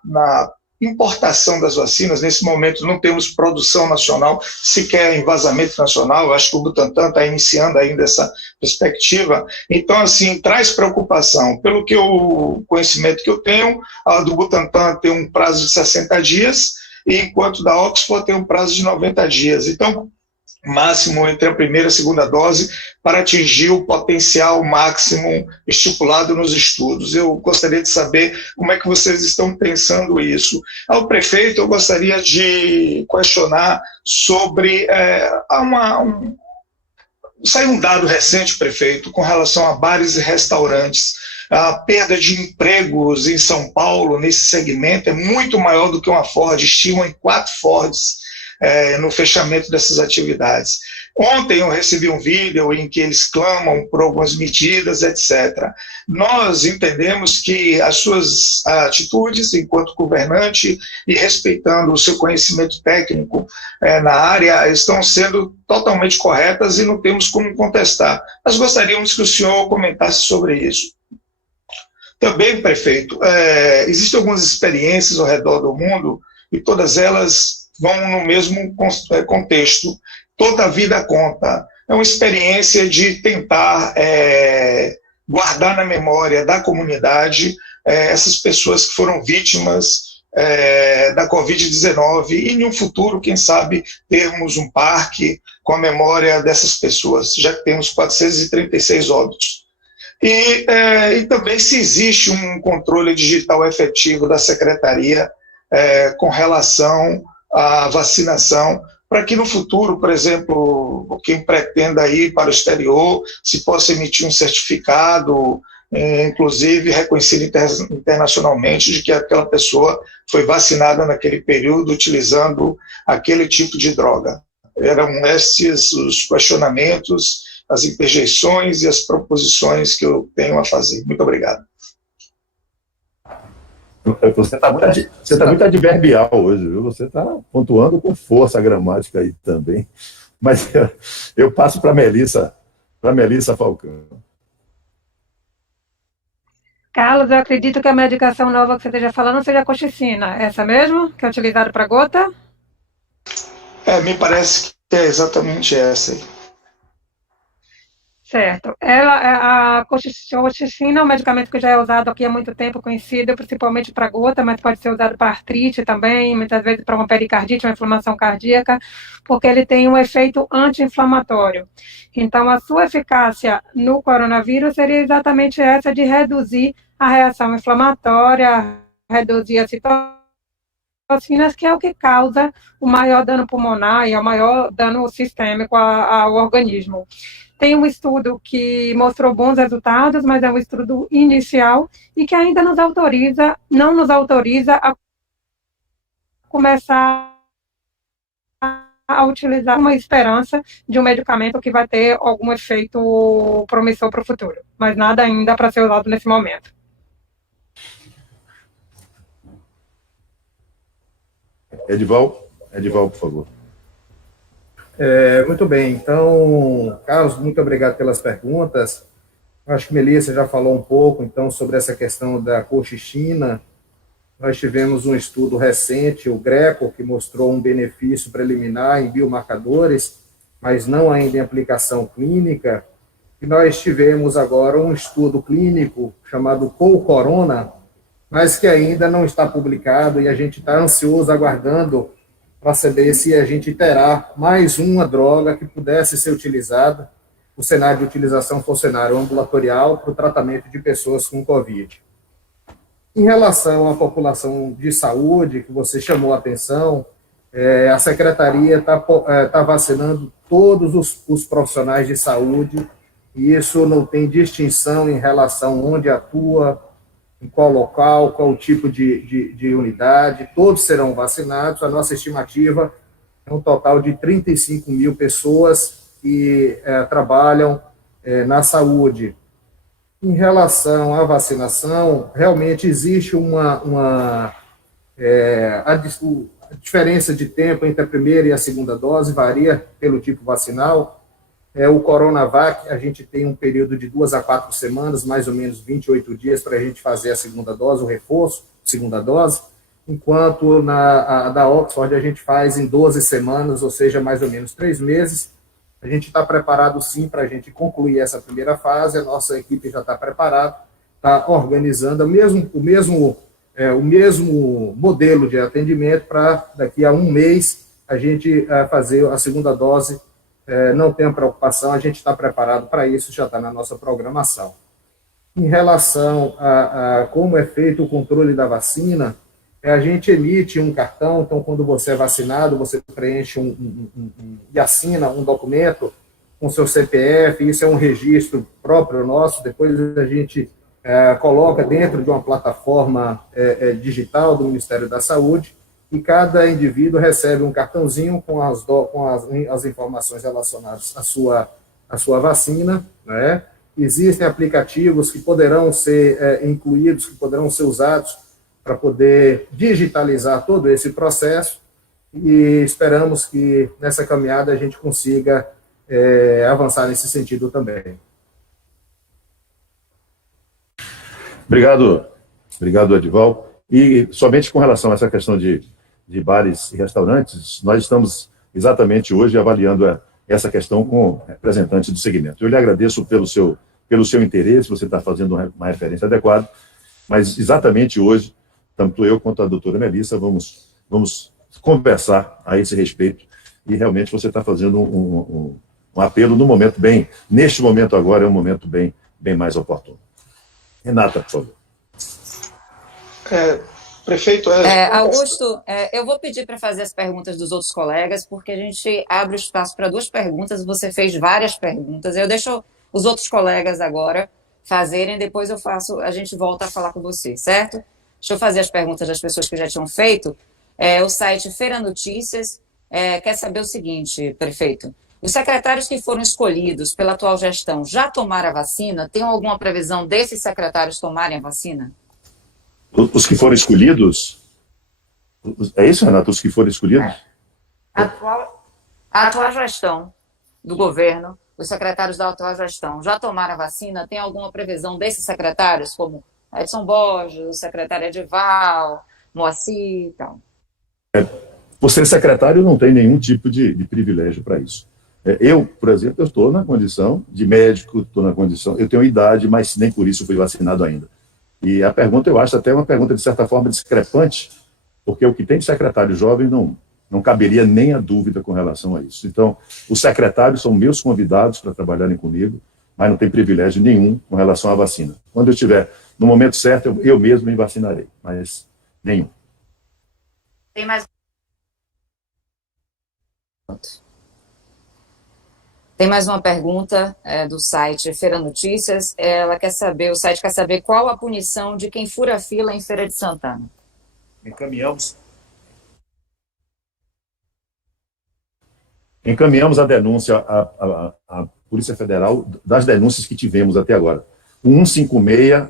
importação das vacinas, nesse momento não temos produção nacional, sequer envasamento nacional, eu acho que o Butantan está iniciando ainda essa perspectiva, então assim, traz preocupação, pelo conhecimento que eu tenho, a do Butantan tem um prazo de 60 dias, e enquanto da Oxford tem um prazo de 90 dias, então máximo entre a primeira e a segunda dose para atingir o potencial máximo estipulado nos estudos. Eu gostaria de saber como é que vocês estão pensando isso. Ao prefeito, eu gostaria de questionar sobre saiu um dado recente, prefeito, com relação a bares e restaurantes. A perda de empregos em São Paulo, nesse segmento, é muito maior do que uma Ford, estimam em 4 Fords no fechamento dessas atividades. Ontem eu recebi um vídeo em que eles clamam por algumas medidas, etc. Nós entendemos que as suas atitudes enquanto governante e respeitando o seu conhecimento técnico na área estão sendo totalmente corretas e não temos como contestar. Mas gostaríamos que o senhor comentasse sobre isso. Também, prefeito, existem algumas experiências ao redor do mundo e todas elas vão no mesmo contexto. Toda a vida conta. É uma experiência de tentar guardar na memória da comunidade essas pessoas que foram vítimas da Covid-19 e, em um futuro, quem sabe, termos um parque com a memória dessas pessoas, já que temos 436 óbitos. E também se existe um controle digital efetivo da Secretaria com relação à vacinação, para que no futuro, por exemplo, quem pretenda ir para o exterior, se possa emitir um certificado, inclusive reconhecido internacionalmente, de que aquela pessoa foi vacinada naquele período utilizando aquele tipo de droga. Eram esses os questionamentos, as interjeições e as proposições que eu tenho a fazer. Muito obrigado. Você está muito adverbial hoje, viu? Você está pontuando com força a gramática aí também. Mas eu passo para a Melissa Falcão. Carlos, eu acredito que a medicação nova que você esteja falando seja a colchicina. Essa mesmo, que é utilizada para gota? Me parece que é exatamente essa aí. Certo. A colchicina é um medicamento que já é usado aqui há muito tempo, conhecido principalmente para gota, mas pode ser usado para artrite também, muitas vezes para uma pericardite, uma inflamação cardíaca, porque ele tem um efeito anti-inflamatório. Então, a sua eficácia no coronavírus seria exatamente essa de reduzir a reação inflamatória, reduzir as citocinas, que é o que causa o maior dano pulmonar e o maior dano sistêmico ao organismo. Tem um estudo que mostrou bons resultados, mas é um estudo inicial e que ainda não nos autoriza a começar a utilizar uma esperança de um medicamento que vai ter algum efeito promissor para o futuro. Mas nada ainda para ser usado nesse momento. Edival, por favor. Muito bem, então, Carlos, muito obrigado pelas perguntas. Acho que Melissa já falou um pouco, então, sobre essa questão da colchicina. Nós tivemos um estudo recente, o GRECO, que mostrou um benefício preliminar em biomarcadores, mas não ainda em aplicação clínica. E nós tivemos agora um estudo clínico chamado COL-Corona, mas que ainda não está publicado e a gente está ansioso, aguardando para saber se a gente terá mais uma droga que pudesse ser utilizada. O cenário de utilização for cenário ambulatorial para o tratamento de pessoas com Covid. Em relação à população de saúde, que você chamou a atenção, a Secretaria está vacinando todos os profissionais de saúde, e isso não tem distinção em relação onde atua, em qual local, qual tipo de unidade, todos serão vacinados. A nossa estimativa é um total de 35 mil pessoas que trabalham na saúde. Em relação à vacinação, realmente existe a diferença de tempo entre a primeira e a segunda dose, varia pelo tipo vacinal. O Coronavac, a gente tem um período de 2 a 4 semanas, mais ou menos 28 dias para a gente fazer a segunda dose, o reforço, segunda dose, enquanto da Oxford a gente faz em 12 semanas, ou seja, mais ou menos 3 meses. A gente está preparado sim para a gente concluir essa primeira fase, a nossa equipe já está preparada, está organizando o mesmo modelo de atendimento para daqui a um mês a gente fazer a segunda dose. Não tenha preocupação, a gente está preparado para isso, já está na nossa programação. Em relação a como é feito o controle da vacina, a gente emite um cartão, então quando você é vacinado, você preenche e assina um documento com seu CPF, isso é um registro próprio nosso, depois a gente coloca dentro de uma plataforma digital do Ministério da Saúde, e cada indivíduo recebe um cartãozinho com as informações relacionadas à sua vacina, né? Existem aplicativos que poderão ser incluídos, que poderão ser usados para poder digitalizar todo esse processo, e esperamos que nessa caminhada a gente consiga avançar nesse sentido também. Obrigado, Edival. E somente com relação a essa questão de bares e restaurantes, nós estamos exatamente hoje avaliando essa questão com representantes do segmento. Eu lhe agradeço pelo seu interesse, você está fazendo uma referência adequada, mas exatamente hoje, tanto eu quanto a doutora Melissa, vamos conversar a esse respeito, e realmente você está fazendo um apelo neste momento agora, é um momento bem bem mais oportuno. Renata, por favor. Prefeito, Augusto, eu vou pedir para fazer as perguntas dos outros colegas, porque a gente abre o espaço para 2 perguntas, você fez várias perguntas, eu deixo os outros colegas agora fazerem, depois a gente volta a falar com você, certo? Deixa eu fazer as perguntas das pessoas que já tinham feito. O site Feira Notícias quer saber o seguinte, prefeito, os secretários que foram escolhidos pela atual gestão já tomaram a vacina? Tem alguma previsão desses secretários tomarem a vacina? Os que foram escolhidos? É isso, Renato? Os que foram escolhidos? A atual gestão do governo, os secretários da atual gestão já tomaram a vacina? Tem alguma previsão desses secretários, como Edson Borges, o secretário Edival, Moacir e tal? Por ser secretário, não tem nenhum tipo de privilégio para isso. Eu, por exemplo, eu estou na condição de médico, estou na condição, eu tenho idade, mas nem por isso fui vacinado ainda. E a pergunta, eu acho até uma pergunta, de certa forma, discrepante, porque o que tem de secretário jovem não caberia nem a dúvida com relação a isso. Então, os secretários são meus convidados para trabalharem comigo, mas não tem privilégio nenhum com relação à vacina. Quando eu estiver no momento certo, eu mesmo me vacinarei, mas nenhum. Tem mais... Tem mais uma pergunta do site Feira Notícias. O site quer saber qual a punição de quem fura fila em Feira de Santana. Encaminhamos a denúncia à Polícia Federal das denúncias que tivemos até agora. O 156,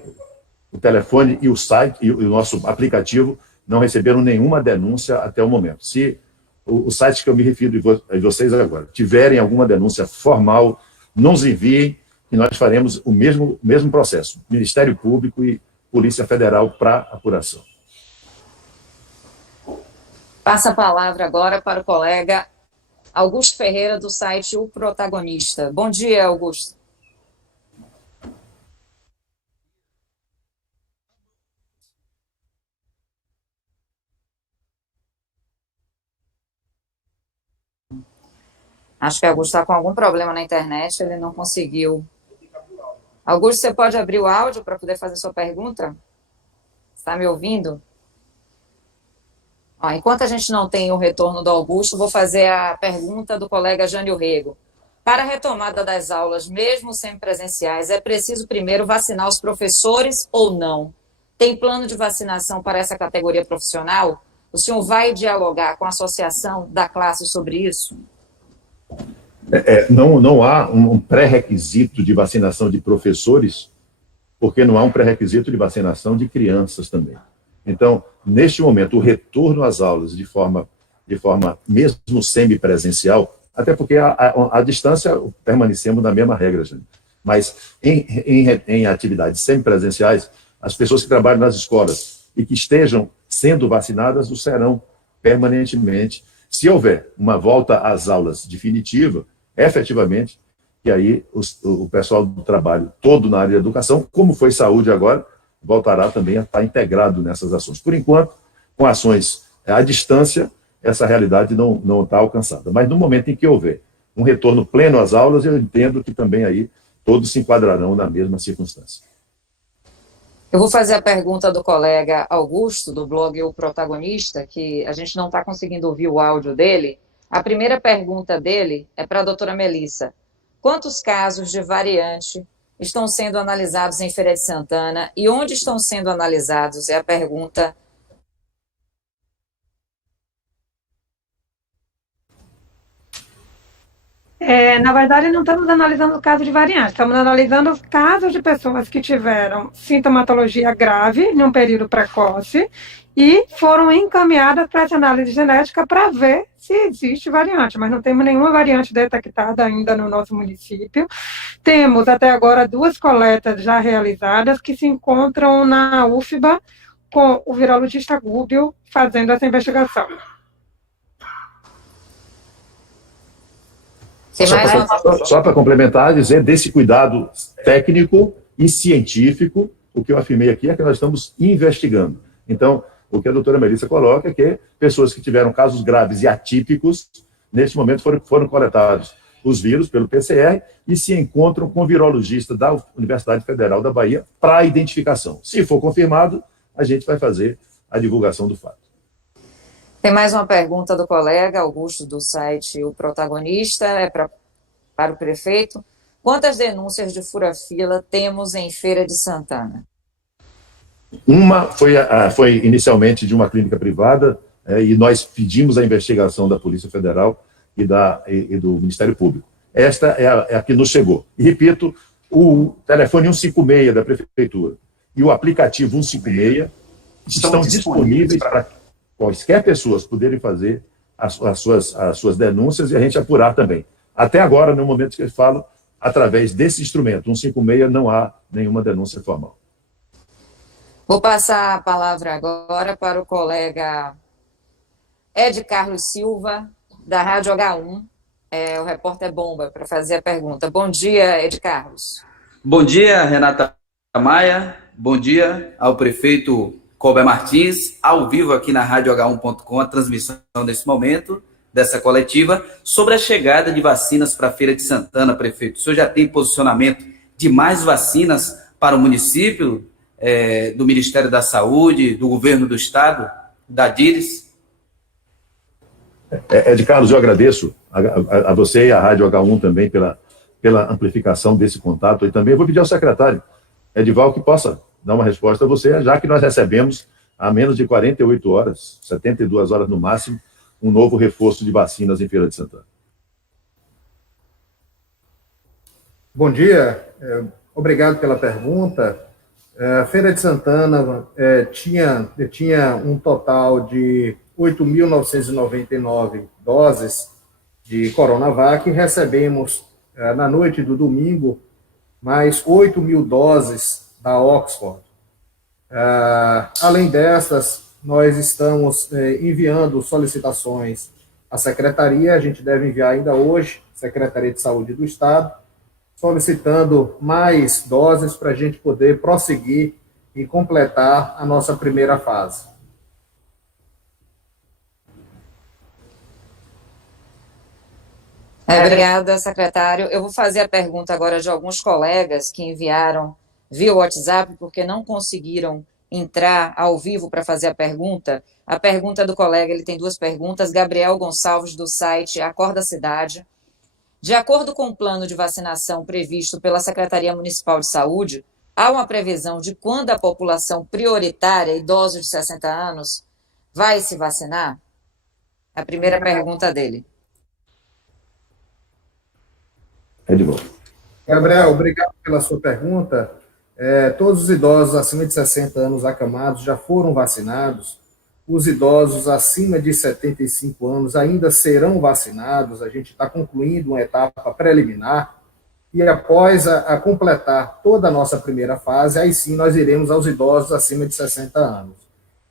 o telefone e o site e o nosso aplicativo não receberam nenhuma denúncia até o momento. Se o site que eu me refiro a vocês agora tiverem alguma denúncia formal, nos enviem e nós faremos o mesmo processo. Ministério Público e Polícia Federal para apuração. Passa a palavra agora para o colega Augusto Ferreira, do site O Protagonista. Bom dia, Augusto. Acho que o Augusto está com algum problema na internet, ele não conseguiu. Augusto, você pode abrir o áudio para poder fazer sua pergunta? Está me ouvindo? Enquanto a gente não tem o retorno do Augusto, vou fazer a pergunta do colega Jânio Rego. Para a retomada das aulas, mesmo semipresenciais, é preciso primeiro vacinar os professores ou não? Tem plano de vacinação para essa categoria profissional? O senhor vai dialogar com a associação da classe sobre isso? Não há um pré-requisito de vacinação de professores, porque não há um pré-requisito de vacinação de crianças também. Então, neste momento, o retorno às aulas de forma mesmo semipresencial, até porque a distância permanecemos na mesma regra, gente. Mas em atividades semipresenciais, as pessoas que trabalham nas escolas e que estejam sendo vacinadas o serão permanentemente. Se houver uma volta às aulas definitiva, efetivamente, e aí o pessoal do trabalho todo na área de educação, como foi saúde agora, voltará também a estar integrado nessas ações. Por enquanto, com ações à distância, essa realidade não está alcançada. Mas no momento em que houver um retorno pleno às aulas, eu entendo que também aí todos se enquadrarão na mesma circunstância. Eu vou fazer a pergunta do colega Augusto, do blog O Protagonista, que a gente não está conseguindo ouvir o áudio dele. A primeira pergunta dele é para a doutora Melissa. Quantos casos de variante estão sendo analisados em Feira de Santana e onde estão sendo analisados? É a pergunta. Na verdade, não estamos analisando o caso de variante, estamos analisando os casos de pessoas que tiveram sintomatologia grave em um período precoce e foram encaminhadas para essa análise genética para ver se existe variante, mas não temos nenhuma variante detectada ainda no nosso município. Temos até agora 2 coletas já realizadas que se encontram na UFBA com o virologista Gúbio fazendo essa investigação. Só para complementar, dizer desse cuidado técnico e científico, o que eu afirmei aqui é que nós estamos investigando. Então, o que a doutora Melissa coloca é que pessoas que tiveram casos graves e atípicos, neste momento foram coletados. os vírus pelo PCR e se encontram com o virologista da Universidade Federal da Bahia para a identificação. Se for confirmado, a gente vai fazer a divulgação do fato. Tem mais uma pergunta do colega Augusto, do site O Protagonista, para o prefeito. Quantas denúncias de fura-fila temos em Feira de Santana? Uma foi inicialmente de uma clínica privada, e nós pedimos a investigação da Polícia Federal e do Ministério Público. Esta é a que nos chegou. E, repito, o telefone 156 da Prefeitura e o aplicativo 156 estão disponíveis para quaisquer pessoas poderem fazer as suas denúncias e a gente apurar também. Até agora, no momento que eu falo, através desse instrumento, 156, não há nenhuma denúncia formal. Vou passar a palavra agora para o colega Ed Carlos Silva, da Rádio H1, o repórter Bomba, para fazer a pergunta. Bom dia, Ed Carlos. Bom dia, Renata Maia. Bom dia ao prefeito Colber Martins, ao vivo aqui na Rádio H1.com, a transmissão desse momento, dessa coletiva, sobre a chegada de vacinas para a Feira de Santana, prefeito. O senhor já tem posicionamento de mais vacinas para o município, do Ministério da Saúde, do Governo do Estado, da DIRES? Ed Carlos, eu agradeço a você e à Rádio H1 também pela amplificação desse contato. E também vou pedir ao secretário Edival que possa dar uma resposta a você, já que nós recebemos há menos de 48 horas, 72 horas no máximo, um novo reforço de vacinas em Feira de Santana. Bom dia, obrigado pela pergunta. A Feira de Santana tinha um total de 8.999 doses de Coronavac e recebemos, na noite do domingo, mais 8.000 doses da Oxford. Além dessas, nós estamos enviando solicitações à Secretaria, a gente deve enviar ainda hoje, Secretaria de Saúde do Estado, solicitando mais doses para a gente poder prosseguir e completar a nossa primeira fase. Obrigada, secretário. Eu vou fazer a pergunta agora de alguns colegas que enviaram via WhatsApp, porque não conseguiram entrar ao vivo para fazer a pergunta. A pergunta do colega, ele tem duas perguntas. Gabriel Gonçalves, do site Acorda Cidade. De acordo com o plano de vacinação previsto pela Secretaria Municipal de Saúde, há uma previsão de quando a população prioritária, idosos de 60 anos, vai se vacinar? A primeira pergunta dele. Gabriel, obrigado pela sua pergunta. Todos os idosos acima de 60 anos acamados já foram vacinados. Os idosos acima de 75 anos ainda serão vacinados. A gente está concluindo uma etapa preliminar e após a completar toda a nossa primeira fase, aí sim nós iremos aos idosos acima de 60 anos.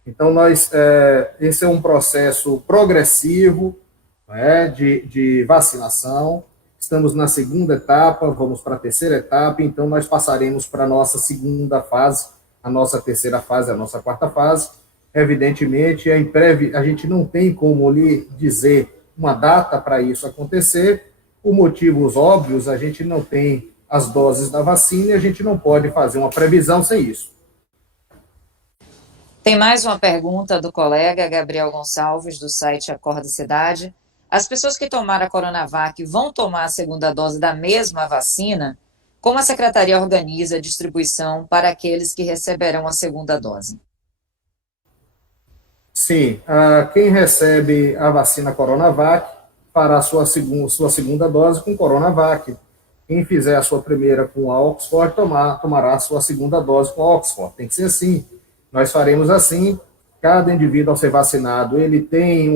Então, esse é um processo progressivo, de vacinação. Estamos na segunda etapa, vamos para a terceira etapa, então nós passaremos para a nossa segunda fase, a nossa terceira fase, a nossa quarta fase. Evidentemente, a gente não tem como lhe dizer uma data para isso acontecer, por motivos óbvios, a gente não tem as doses da vacina e a gente não pode fazer uma previsão sem isso. Tem mais uma pergunta do colega Gabriel Gonçalves, do site Acorda Cidade. As pessoas que tomaram a Coronavac vão tomar a segunda dose da mesma vacina? Como a Secretaria organiza a distribuição para aqueles que receberão a segunda dose? Sim, quem recebe a vacina Coronavac fará a sua segunda dose com Coronavac. Quem fizer a sua primeira com a Oxford tomará a sua segunda dose com a Oxford. Tem que ser assim. Nós faremos assim. Cada indivíduo, ao ser vacinado, ele tem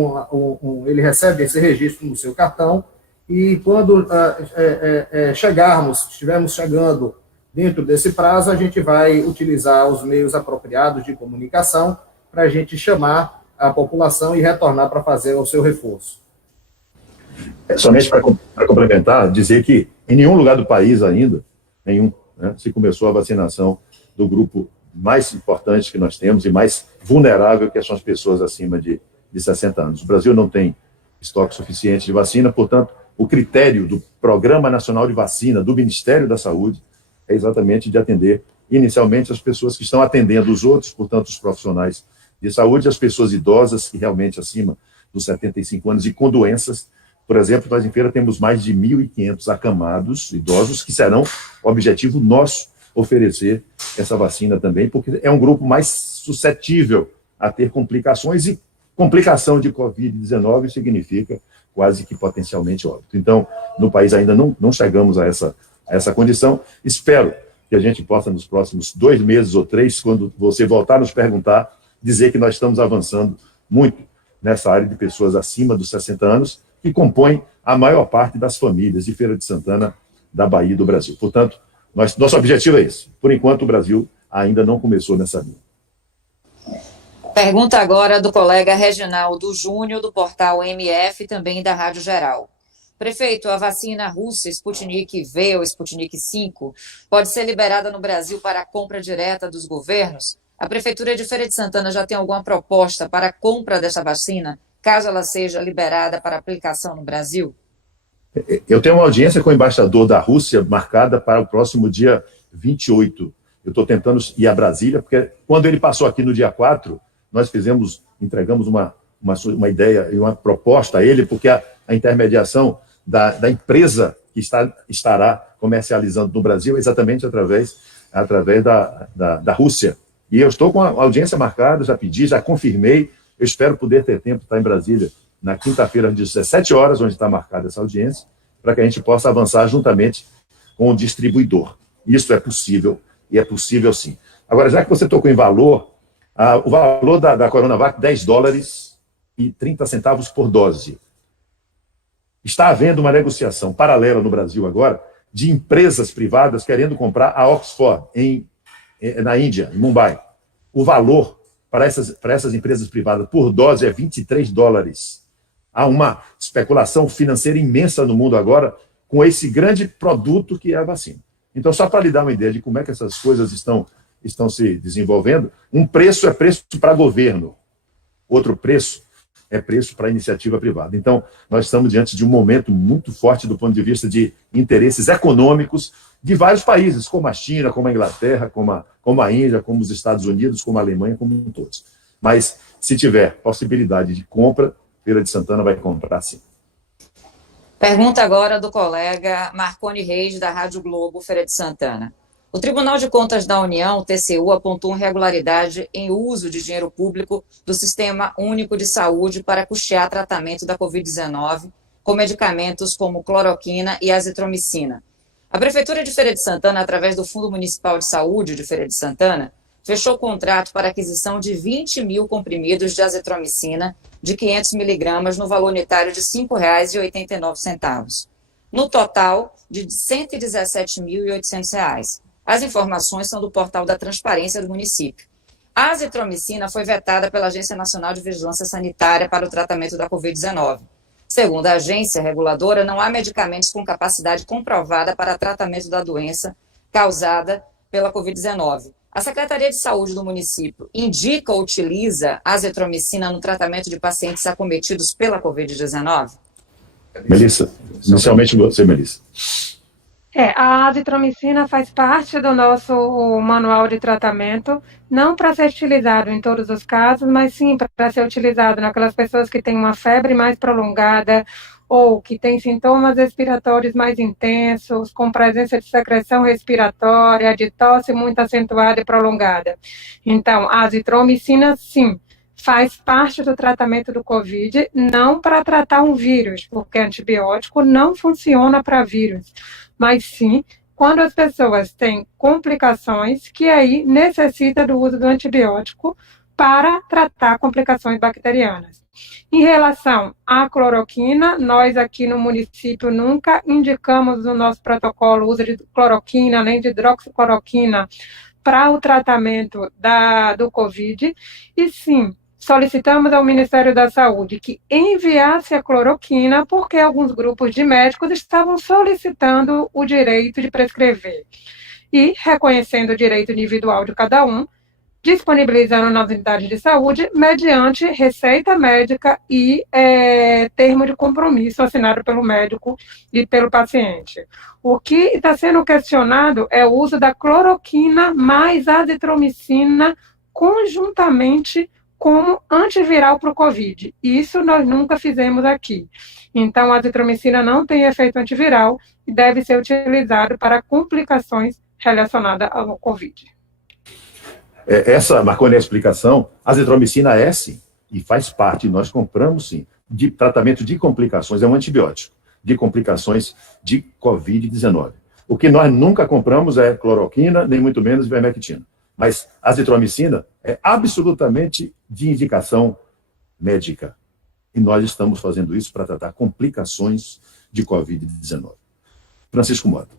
ele recebe esse registro no seu cartão e quando estivermos chegando dentro desse prazo, a gente vai utilizar os meios apropriados de comunicação para a gente chamar a população e retornar para fazer o seu reforço. Somente para complementar, dizer que em nenhum lugar do país ainda, se começou a vacinação do grupo mais importante que nós temos e mais vulnerável, que são as pessoas acima de 60 anos. O Brasil não tem estoque suficiente de vacina, portanto, o critério do Programa Nacional de Vacina do Ministério da Saúde é exatamente de atender inicialmente as pessoas que estão atendendo os outros, portanto, os profissionais de saúde, as pessoas idosas que realmente acima dos 75 anos e com doenças. Por exemplo, nós em Feira temos mais de 1.500 acamados idosos que serão objetivo nosso oferecer essa vacina também, porque é um grupo mais suscetível a ter complicações, e complicação de Covid-19 significa quase que potencialmente óbito. Então, no país ainda não chegamos a essa condição. Espero que a gente possa, nos próximos 2 meses ou 3, quando você voltar a nos perguntar, dizer que nós estamos avançando muito nessa área de pessoas acima dos 60 anos, que compõem a maior parte das famílias de Feira de Santana, da Bahia e do Brasil. Portanto, nosso objetivo é esse. Por enquanto, o Brasil ainda não começou nessa linha. Pergunta agora do colega Reginaldo Júnior, do portal MF e também da Rádio Geral. Prefeito, a vacina russa Sputnik V ou Sputnik 5 pode ser liberada no Brasil para a compra direta dos governos? A Prefeitura de Feira de Santana já tem alguma proposta para a compra dessa vacina, caso ela seja liberada para aplicação no Brasil? Eu tenho uma audiência com o embaixador da Rússia marcada para o próximo dia 28. Eu estou tentando ir a Brasília, porque quando ele passou aqui no dia 4, nós entregamos uma ideia e uma proposta a ele, porque a intermediação da empresa que estará comercializando no Brasil exatamente através da Rússia. E eu estou com a audiência marcada, já pedi, já confirmei. Eu espero poder ter tempo de estar em Brasília na quinta-feira, às 17 horas, onde está marcada essa audiência, para que a gente possa avançar juntamente com o distribuidor. Isso é possível, e é possível sim. Agora, já que você tocou em valor, o valor da Coronavac, $10,30 por dose. Está havendo uma negociação paralela no Brasil agora de empresas privadas querendo comprar a Oxford na Índia, em Mumbai. O valor para essas empresas privadas por dose é $23. Há uma especulação financeira imensa no mundo agora com esse grande produto que é a vacina. Então, só para lhe dar uma ideia de como é que essas coisas estão se desenvolvendo, um preço é preço para governo, outro preço é preço para iniciativa privada. Então, nós estamos diante de um momento muito forte do ponto de vista de interesses econômicos de vários países, como a China, como a Inglaterra, como a Índia, como os Estados Unidos, como a Alemanha, como todos. Mas, se tiver possibilidade de compra, Feira de Santana vai comprar sim. Pergunta agora do colega Marconi Reis, da Rádio Globo, Feira de Santana. O Tribunal de Contas da União, TCU, apontou irregularidade em uso de dinheiro público do Sistema Único de Saúde para custear tratamento da Covid-19 com medicamentos como cloroquina e azitromicina. A Prefeitura de Feira de Santana, através do Fundo Municipal de Saúde de Feira de Santana, fechou contrato para aquisição de 20 mil comprimidos de azitromicina de 500 miligramas no valor unitário de R$ 5,89, no total de R$ 117.800. As informações são do portal da Transparência do município. A azitromicina foi vetada pela Agência Nacional de Vigilância Sanitária para o tratamento da Covid-19. Segundo a agência reguladora, não há medicamentos com capacidade comprovada para tratamento da doença causada pela Covid-19. A Secretaria de Saúde do município indica ou utiliza a azitromicina no tratamento de pacientes acometidos pela Covid-19? Melissa, inicialmente você, Melissa. A azitromicina faz parte do nosso manual de tratamento, não para ser utilizado em todos os casos, mas sim para ser utilizado naquelas pessoas que têm uma febre mais prolongada ou que têm sintomas respiratórios mais intensos, com presença de secreção respiratória, de tosse muito acentuada e prolongada. Então, a azitromicina, sim, faz parte do tratamento do COVID, não para tratar um vírus, porque antibiótico não funciona para vírus, mas sim quando as pessoas têm complicações, que aí necessita do uso do antibiótico para tratar complicações bacterianas. Em relação à cloroquina, nós aqui no município nunca indicamos no nosso protocolo o uso de cloroquina, nem de hidroxicloroquina para o tratamento do COVID, e sim, solicitamos ao Ministério da Saúde que enviasse a cloroquina, porque alguns grupos de médicos estavam solicitando o direito de prescrever. E, reconhecendo o direito individual de cada um, disponibilizando nas unidades de saúde mediante receita médica e termo de compromisso assinado pelo médico e pelo paciente. O que está sendo questionado é o uso da cloroquina mais azitromicina conjuntamente como antiviral para o COVID. Isso nós nunca fizemos aqui. Então, a azitromicina não tem efeito antiviral e deve ser utilizado para complicações relacionadas ao COVID. Essa, Marconi, a explicação, a azitromicina é sim, e faz parte, nós compramos sim, de tratamento de complicações, é um antibiótico, de complicações de Covid-19. O que nós nunca compramos é cloroquina, nem muito menos ivermectina. Mas a azitromicina é absolutamente de indicação médica. E nós estamos fazendo isso para tratar complicações de Covid-19. Francisco Mota.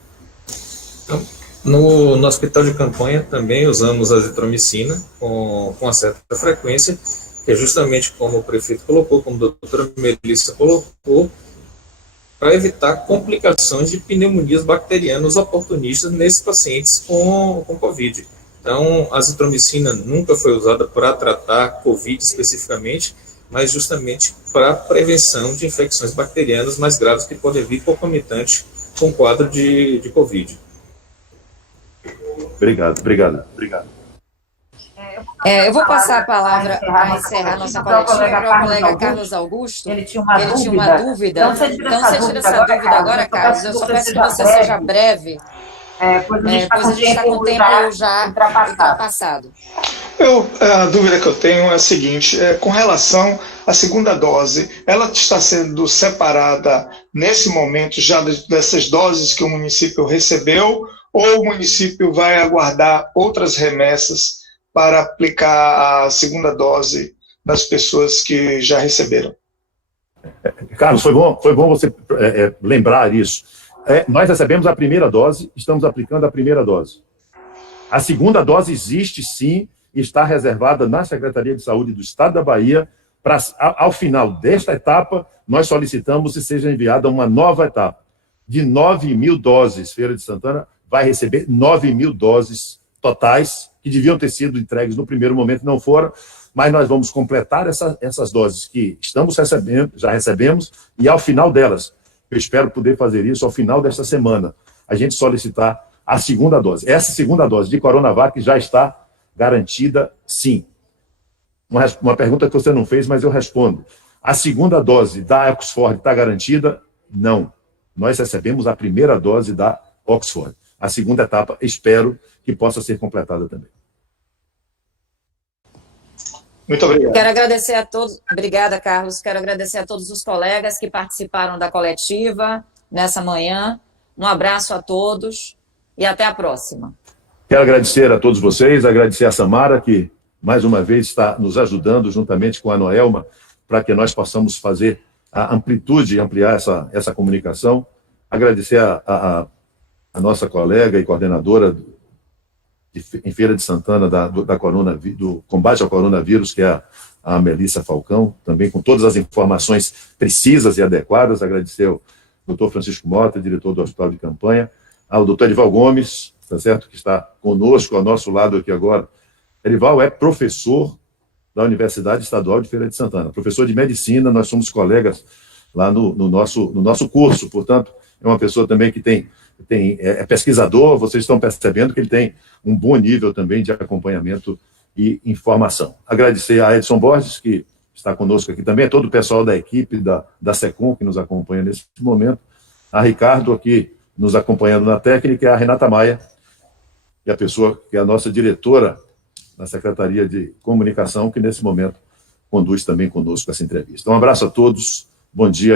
No hospital de campanha também usamos a azitromicina com uma certa frequência, que é justamente como o prefeito colocou, como a doutora Melissa colocou, para evitar complicações de pneumonias bacterianas oportunistas nesses pacientes com Covid. Então, a azitromicina nunca foi usada para tratar Covid especificamente, mas justamente para prevenção de infecções bacterianas mais graves que podem vir concomitante com o quadro de Covid. Obrigado. Eu vou passar a palavra para encerrar nossa coletiva para o colega Carlos Augusto. Ele tinha uma dúvida. Então, você tira essa dúvida agora, Carlos. Eu só peço que você seja breve, pois a gente está com o tempo já ultrapassado. A dúvida que eu tenho é a seguinte, com relação à segunda dose, ela está sendo separada nesse momento já dessas doses que o município recebeu, ou o município vai aguardar outras remessas para aplicar a segunda dose das pessoas que já receberam? Carlos, foi bom você lembrar isso. Nós recebemos a primeira dose, estamos aplicando a primeira dose. A segunda dose existe, sim, e está reservada na Secretaria de Saúde do Estado da Bahia. Ao final desta etapa, nós solicitamos que seja enviada uma nova etapa. De 9.000 doses, Feira de Santana vai receber 9.000 doses totais, que deviam ter sido entregues no primeiro momento, não foram, mas nós vamos completar essas doses que estamos recebendo, já recebemos, e ao final delas, eu espero poder fazer isso ao final desta semana, a gente solicitar a segunda dose. Essa segunda dose de Coronavac já está garantida, sim. Uma pergunta que você não fez, mas eu respondo. A segunda dose da Oxford está garantida? Não. Nós recebemos a primeira dose da Oxford. A segunda etapa, espero que possa ser completada também. Muito obrigado. Quero agradecer a todos. Obrigada, Carlos. Quero agradecer a todos os colegas que participaram da coletiva nessa manhã. Um abraço a todos e até a próxima. Quero agradecer a todos vocês, agradecer a Samara, que mais uma vez está nos ajudando, juntamente com a Noelma, para que nós possamos fazer a amplitude e ampliar essa comunicação. Agradecer a nossa colega e coordenadora em Feira de Santana do combate ao coronavírus, que é a Melissa Falcão, também com todas as informações precisas e adequadas. Agradecer ao doutor Francisco Mota, diretor do Hospital de Campanha, ao doutor Edival Gomes, tá certo, que está conosco, ao nosso lado aqui agora. Edival é professor da Universidade Estadual de Feira de Santana, professor de medicina, nós somos colegas lá no nosso curso, portanto, é uma pessoa também que é pesquisador, vocês estão percebendo que ele tem um bom nível também de acompanhamento e informação. Agradecer a Edson Borges, que está conosco aqui também, a todo o pessoal da equipe da SECOM, que nos acompanha nesse momento, a Ricardo, aqui nos acompanhando na técnica, e a Renata Maia, que é a pessoa que é a nossa diretora na Secretaria de Comunicação, que nesse momento conduz também conosco essa entrevista. Um abraço a todos, bom dia.